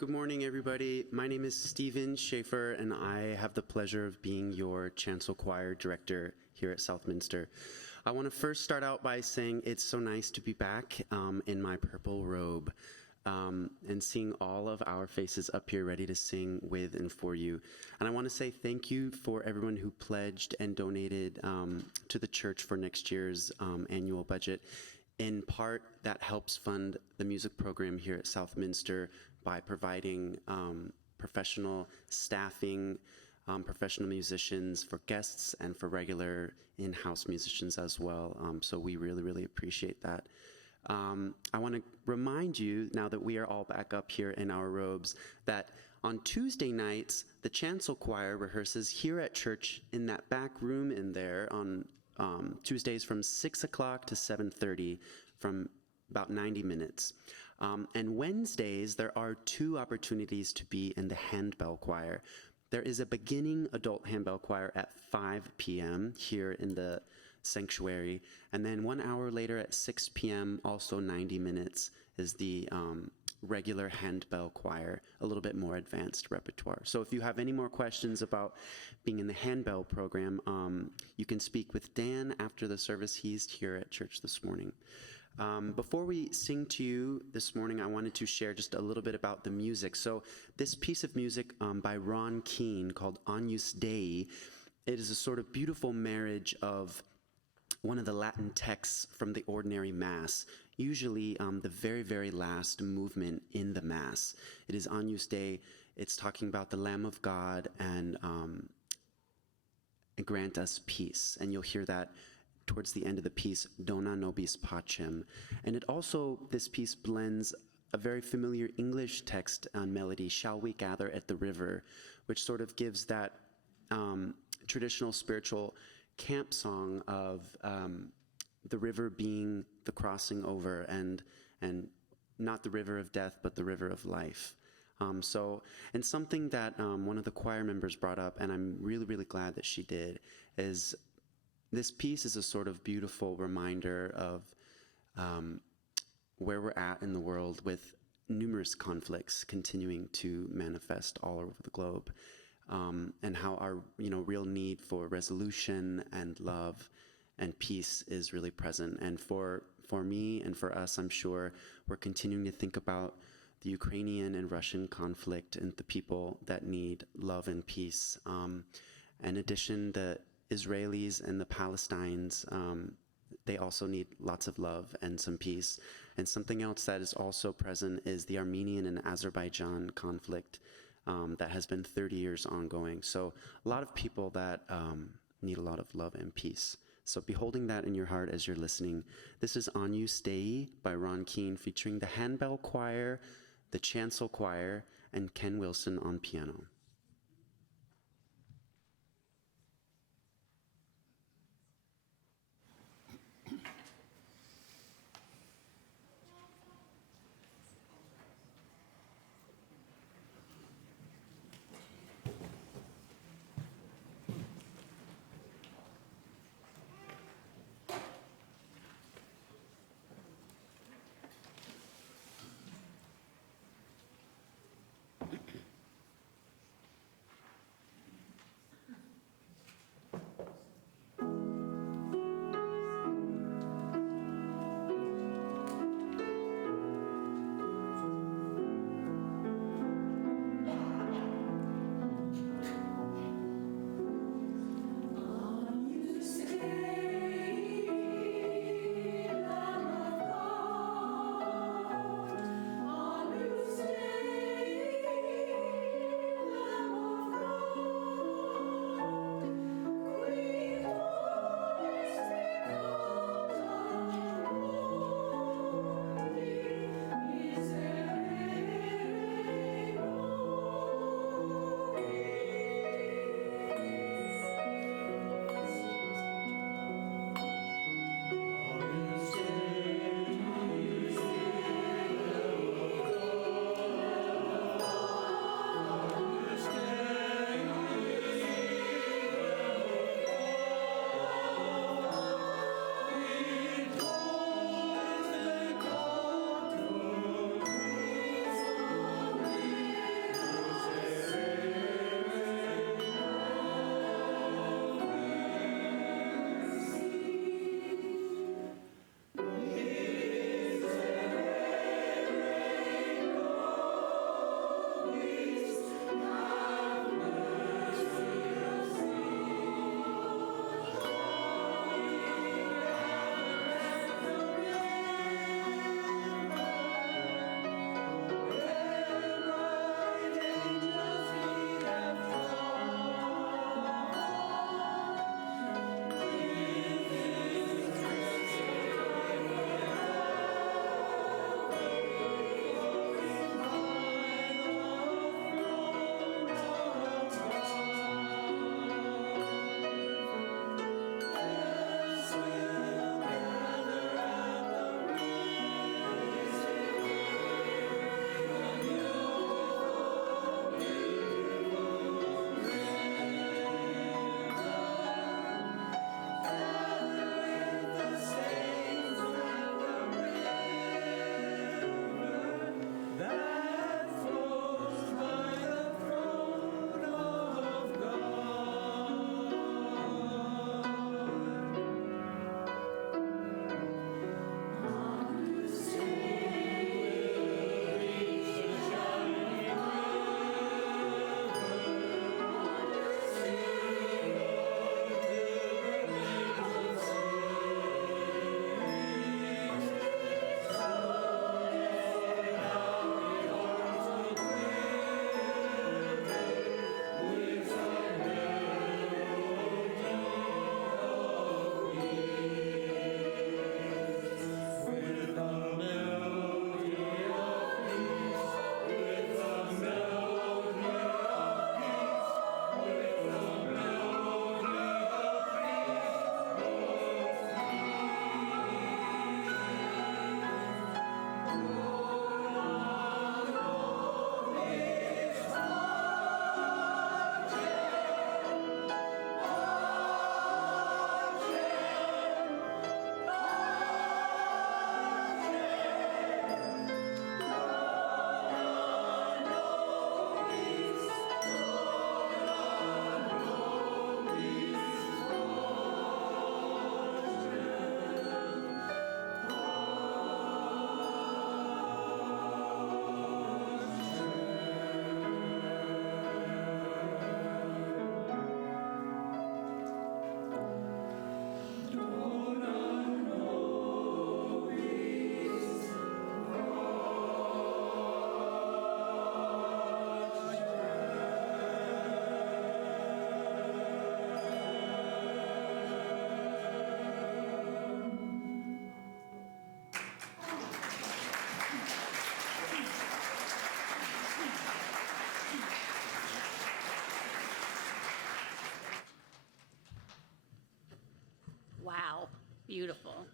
Good morning, everybody. My name is Stephen Schaefer, and I have the pleasure of being your Chancel Choir Director here at Southminster. I want to first start out by saying it's so nice to be back in my purple robe and seeing all of our faces up here ready to sing with and for you. And I want to say thank you for everyone who pledged and donated to the church for next year's annual budget. In part, that helps fund the music program here at Southminster by providing professional staffing, professional musicians for guests and for regular in-house musicians as well. So we really, really appreciate that. I want to remind you, now that we are all back up here in our robes, that on Tuesday nights, the Chancel Choir rehearses here at church in that back room in there on Tuesdays from 6 o'clock to 7:30 from about 90 minutes. And Wednesdays, there are 2 opportunities to be in the Handbell Choir. There is a beginning adult Handbell Choir at 5 p.m. here in the sanctuary. And then 1 hour later at 6 p.m., also 90 minutes, is the regular Handbell Choir, a little bit more advanced repertoire. So if you have any more questions about being in the Handbell program, you can speak with Dan after the service. He's here at church this morning. Before we sing to you this morning, I wanted to share just a little bit about the music. So this piece of music by Ron Kean called Agnus Dei, it is a sort of beautiful marriage of one of the Latin texts from the ordinary Mass, usually the very, very last movement in the Mass. It is Agnus Dei. It's talking about the Lamb of God and grant us peace. And you'll hear that towards the end of the piece, Dona nobis pacem. And it also, this piece blends a very familiar English text and melody, Shall We Gather at the River, which sort of gives that traditional spiritual camp song of the river being the crossing over and not the river of death, but the river of life. And something that one of the choir members brought up, and I'm really, really glad that she did, is this piece is a sort of beautiful reminder of where we're at in the world with numerous conflicts continuing to manifest all over the globe, and how our real need for resolution and love and peace is really present. And for me and for us, I'm sure we're continuing to think about the Ukrainian and Russian conflict and the people that need love and peace. In addition, the Israelis and the Palestinians, they also need lots of love and some peace. And something else that is also present is the Armenian and Azerbaijan conflict that has been 30 years ongoing. So a lot of people that need a lot of love and peace. So be holding that in your heart as you're listening. This is Agnus Dei by Ron Kean, featuring the Handbell Choir, the Chancel Choir, and Kenn Willson on piano. Beautiful.